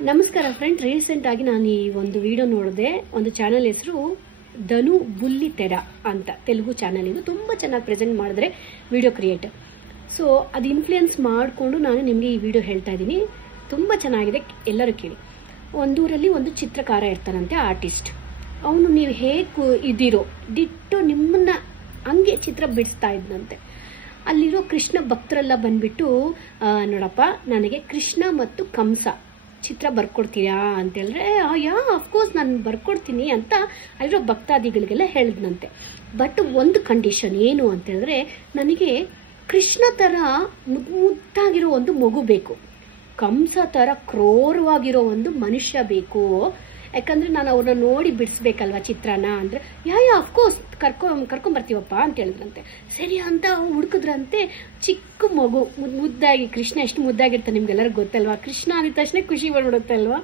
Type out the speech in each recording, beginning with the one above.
ನಮಸ್ಕಾರ friend, recent ಆಗಿ ನಾನು ಈ ಒಂದು ವಿಡಿಯೋ ನೋಡಿದೆ. ಒಂದು ಚಾನೆಲ್ ಹೆಸರು ಧನು ಬುಲ್ಲಿತೆರ ಅಂತ, ತೆಲುಗು ಚಾನೆಲ್. ಇದು ತುಂಬಾ ಚೆನ್ನಾಗಿ ಪ್ರೆಸೆಂಟ್ ಮಾಡಿದ್ರೆ ವಿಡಿಯೋ ಕ್ರಿಯೇಟ್. ಸೊ ಅದು ಇನ್ಫ್ಲೂಯೆನ್ಸ್ ಮಾಡಿಕೊಂಡು ನಾನು ನಿಮಗೆ ಈ ವಿಡಿಯೋ ಹೇಳ್ತಾ ಇದ್ದೀನಿ. ತುಂಬಾ ಚೆನ್ನಾಗಿದೆ, ಎಲ್ಲರೂ ಕೇಳಿ. ಒಂದೂರಲ್ಲಿ ಒಂದು ಚಿತ್ರಕಾರ ಇರ್ತಾನಂತೆ, ಆರ್ಟಿಸ್ಟ್. ಅವನು ನೀವು ಹೇಗೆ ಇದ್ದೀರೋ ದಿಟ್ಟು ನಿಮ್ಮನ್ನ ಹಂಗೆ ಚಿತ್ರ ಬಿಡಿಸ್ತಾ ಇದ್ದಂತೆ. ಅಲ್ಲಿರೋ ಕೃಷ್ಣ ಭಕ್ತರೆಲ್ಲ ಬಂದ್ಬಿಟ್ಟು, ನೋಡಪ್ಪ ನನಗೆ ಕೃಷ್ಣ ಮತ್ತು ಕಂಸ ಚಿತ್ರ ಬರ್ಕೊಡ್ತೀರಾ ಅಂತ ಹೇಳಿದ್ರೆ, ಅಫ್ಕೋರ್ಸ್ ನಾನು ಬರ್ಕೊಡ್ತೀನಿ ಅಂತ ಅಲ್ಲಿರೋ ಭಕ್ತಾದಿಗಳಿಗೆಲ್ಲ ಹೇಳಿದ್ನಂತೆ. ಬಟ್ ಒಂದು ಕಂಡೀಷನ್ ಏನು ಅಂತ ಹೇಳಿದ್ರೆ, ನನಗೆ ಕೃಷ್ಣ ತರ ಮುದ್ದಾಗಿರೋ ಒಂದು ಮಗು ಬೇಕು, ಕಂಸ ತರ ಕ್ರೂರವಾಗಿರೋ ಒಂದು ಮನುಷ್ಯ ಬೇಕು. ಯಾಕಂದ್ರೆ ನಾನು ಅವ್ರನ್ನ ನೋಡಿ ಬಿಡಿಸ್ಬೇಕಲ್ವಾ ಚಿತ್ರನ. ಅಂದ್ರೆ ಅಫ್ಕೋರ್ಸ್ ಕರ್ಕೊಂಡ್ ಬರ್ತೀವಪ್ಪ ಅಂತ ಹೇಳಿದ್ರಂತೆ. ಸರಿ ಅಂತ ಹುಡುಕಿದ್ರಂತೆ. ಚಿಕ್ಕ ಮಗು ಮುದ್ದಾಗಿ, ಕೃಷ್ಣ ಎಷ್ಟು ಮುದ್ದಾಗಿರ್ತಾನೆ ನಿಮ್ಗೆಲ್ಲರಿಗೂ ಗೊತ್ತಲ್ವಾ. ಕೃಷ್ಣ ಅಂದ ತಕ್ಷಣ ಖುಷಿ ಬಂದ್ಬಿಡುತ್ತಲ್ವಾ.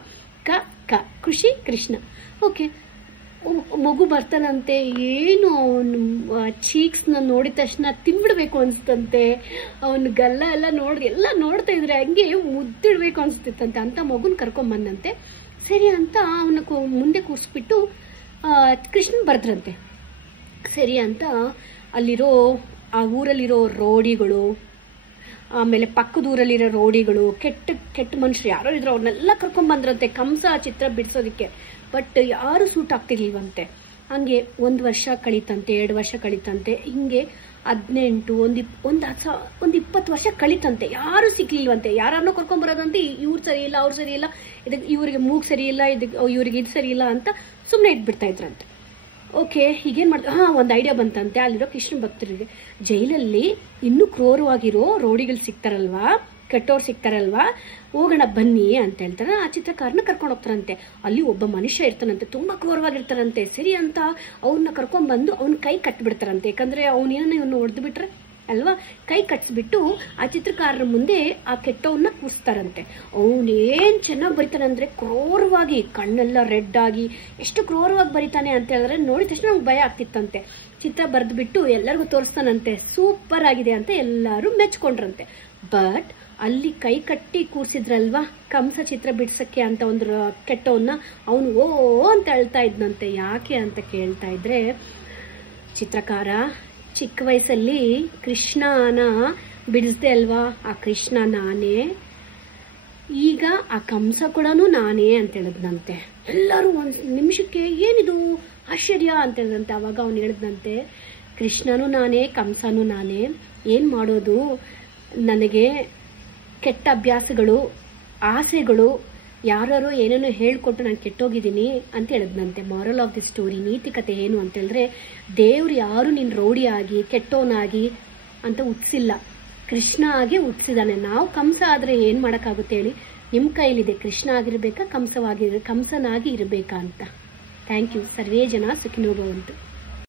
ಖುಷಿ ಕೃಷ್ಣ. ಓಕೆ, ಮಗು ಬರ್ತಾನಂತೆ. ಏನು ಅವನು ಚೀಕ್ಸ್ ನ ನೋಡಿದ ತಕ್ಷಣ ತಿನ್ಬಿಡ್ಬೇಕು ಅನ್ಸ್ತಂತೆ. ಅವನ ಗಲ್ಲ ಎಲ್ಲ ನೋಡ್ತಾ ಇದ್ರೆ ಹಂಗೆ ಮುದ್ದಿಡ್ಬೇಕು ಅನ್ಸ್ತಿತ್ತಂತೆ. ಅಂತ ಮಗುನ್ ಕರ್ಕೊಂಡ್ ಬಂದಂತೆ. ಸರಿ ಅಂತ ಅವನ ಮುಂದೆ ಕೂರಿಸ್ಬಿಟ್ಟು ಕೃಷ್ಣನ್ ಬರ್ದ್ರಂತೆ. ಸರಿ ಅಂತ ಅಲ್ಲಿರೋ ಆ ಊರಲ್ಲಿರೋ ರೋಡಿಗಳು, ಆಮೇಲೆ ಪಕ್ಕದ ಊರಲ್ಲಿರೋ ರೋಡಿಗಳು, ಕೆಟ್ಟ ಮನುಷ್ಯರು ಯಾರೋ ಇದ್ರು, ಅವ್ರನ್ನೆಲ್ಲ ಕರ್ಕೊಂಡ್ ಬಂದ್ರಂತೆ ಕಂಸ ಚಿತ್ರ ಬಿಡಿಸೋದಿಕ್ಕೆ. ಬಟ್ ಯಾರು ಸೂಟ್ ಆಗ್ತಿರ್ಲಿಲ್ವಂತೆ. ಹಂಗೆ 1 ವರ್ಷ ಕಳೀತಂತೆ, 2 ವರ್ಷ ಕಳೀತಂತೆ. ಹಿಂಗೆ 18 ಒಂದು 20 ವರ್ಷ ಕಳೀತಂತೆ. ಯಾರು ಸಿಕ್ಲಿಲ್ವಂತೆ. ಯಾರನ್ನೋ ಕರ್ಕೊಂಡ್ ಬರೋದಂತೆ. ಇವ್ರು ಸರಿ ಇಲ್ಲ, ಅವ್ರು ಸರಿ ಇಲ್ಲ, ಇವ್ರಿಗೆ ಮೂಗ್ ಸರಿ ಇಲ್ಲ, ಇವ್ರಿಗೆ ಇದು ಸರಿ ಇಲ್ಲ ಅಂತ ಸುಮ್ನೆ ಇಟ್ಬಿಡ್ತಾ ಇದ್ರಂತೆ. ಓಕೆ, ಹೀಗೇನ್ ಮಾಡ್ತಾರೆ, ಒಂದು ಐಡಿಯಾ ಬಂತಂತೆ ಅಲ್ಲಿರೋ ಕೃಷ್ಣ ಭಕ್ತರಿಗೆ. ಜೈಲಲ್ಲಿ ಇನ್ನೂ ಕ್ರೂರವಾಗಿರೋ ರೋಡಿಗಳು ಸಿಗ್ತಾರಲ್ವಾ, ಕೆಟ್ಟೋರು ಸಿಗ್ತಾರಲ್ವಾ, ಹೋಗೋಣ ಬನ್ನಿ ಅಂತ ಹೇಳ್ತಾರೆ. ಆ ಚಿತ್ರಕಾರನ ಕರ್ಕೊಂಡು ಹೋಗ್ತಾರಂತೆ. ಅಲ್ಲಿ ಒಬ್ಬ ಮನುಷ್ಯ ಇರ್ತಾನಂತೆ, ತುಂಬಾ ಕ್ರೂರವಾಗಿರ್ತಾರಂತೆ. ಸರಿ ಅಂತ ಅವ್ನ ಕರ್ಕೊಂಡ್ ಬಂದು ಅವ್ನ ಕೈ ಕಟ್ಬಿಡ್ತಾರಂತೆ. ಯಾಕಂದ್ರೆ ಅವ್ನೇನ ಇವ್ನ ಹೊಡೆದು ಬಿಟ್ರೆ ಅಲ್ವಾ, ಕೈ ಕಟ್ಸ್ಬಿಟ್ಟು ಆ ಚಿತ್ರಕಾರರ ಮುಂದೆ ಆ ಕೆಟ್ಟವನ್ನ ಕೂರಿಸ್ತಾರಂತೆ. ಅವನೇನ್ ಚೆನ್ನಾಗಿ ಬರೀತಾನಂದ್ರೆ, ಕ್ರೂರವಾಗಿ, ಕಣ್ಣೆಲ್ಲ ರೆಡ್ ಆಗಿ ಎಷ್ಟು ಕ್ರೂರವಾಗಿ ಬರೀತಾನೆ ಅಂತ ಹೇಳಿದ್ರೆ ನೋಡಿದ ತಕ್ಷಣ ನಮ್ಗೆ ಭಯ ಆಗ್ತಿತ್ತಂತೆ. ಚಿತ್ರ ಬರೆದ್ಬಿಟ್ಟು ಎಲ್ಲರಿಗೂ ತೋರಿಸ್ತಾನಂತೆ. ಸೂಪರ್ ಆಗಿದೆ ಅಂತ ಎಲ್ಲರೂ ಮೆಚ್ಕೊಂಡ್ರಂತೆ. ಬಟ್ ಅಲ್ಲಿ ಕೈ ಕಟ್ಟಿ ಕೂರ್ಸಿದ್ರಲ್ವಾ ಕಂಸ ಚಿತ್ರ ಬಿಡ್ಸಕ್ಕೆ ಅಂತ ಒಂದು ಕೆಟ್ಟವನ್ನ, ಅವನು ಓ ಅಂತ ಹೇಳ್ತಾ ಇದ್ನಂತೆ. ಯಾಕೆ ಅಂತ ಕೇಳ್ತಾ ಇದ್ರೆ, ಚಿತ್ರಕಾರ ಚಿಕ್ಕ ವಯಸ್ಸಲ್ಲಿ ಕೃಷ್ಣನ ಬಿಡಿಸ್ದೆ ಅಲ್ವಾ, ಆ ಕೃಷ್ಣ ನಾನೇ, ಈಗ ಆ ಕಂಸ ಕೂಡ ನಾನೇ ಅಂತ ಹೇಳಿದ್ನಂತೆ. ಎಲ್ಲರೂ ಒಂದ್ ನಿಮಿಷಕ್ಕೆ ಏನಿದು ಆಶ್ಚರ್ಯ ಅಂತ ಹೇಳಿದಂತೆ. ಅವಾಗ ಅವನು ಹೇಳಿದ್ನಂತೆ, ಕೃಷ್ಣನೂ ನಾನೇ, ಕಂಸನೂ ನಾನೇ. ಏನ್ ಮಾಡೋದು, ನನಗೆ ಕೆಟ್ಟ ಅಭ್ಯಾಸಗಳು, ಆಸೆಗಳು, ಯಾರು ಏನೇನೋ ಹೇಳ್ಕೊಟ್ಟು ನಾನು ಕೆಟ್ಟೋಗಿದ್ದೀನಿ ಅಂತ ಹೇಳಿದ್ನಂತೆ. ಮಾರಲ್ ಆಫ್ ದಿ ಸ್ಟೋರಿ, ನೀತಿಕತೆ ಏನು ಅಂತ ಹೇಳಿದ್ರೆ, ದೇವ್ರು ಯಾರು ನೀನ್ ರೌಡಿ ಆಗಿ ಕೆಟ್ಟವನಾಗಿ ಅಂತ ಹುಟ್ಟಿಸಿಲ್ಲ, ಕೃಷ್ಣ ಆಗಿ ಹುಟ್ಟಿಸಿದಾನೆ. ನಾವು ಕಂಸ ಆದ್ರೆ ಏನ್ ಮಾಡಕ್ಕಾಗುತ್ತೆ ಹೇಳಿ, ನಿಮ್ ಕೈಲಿದೆ. ಕೃಷ್ಣ ಆಗಿರ್ಬೇಕಾ ಕಂಸನಾಗಿ ಇರ್ಬೇಕಾ ಅಂತ. Thank you. ಸರ್ವೇ ಜನ ಸುಖಿನೋ ಭವಂತು.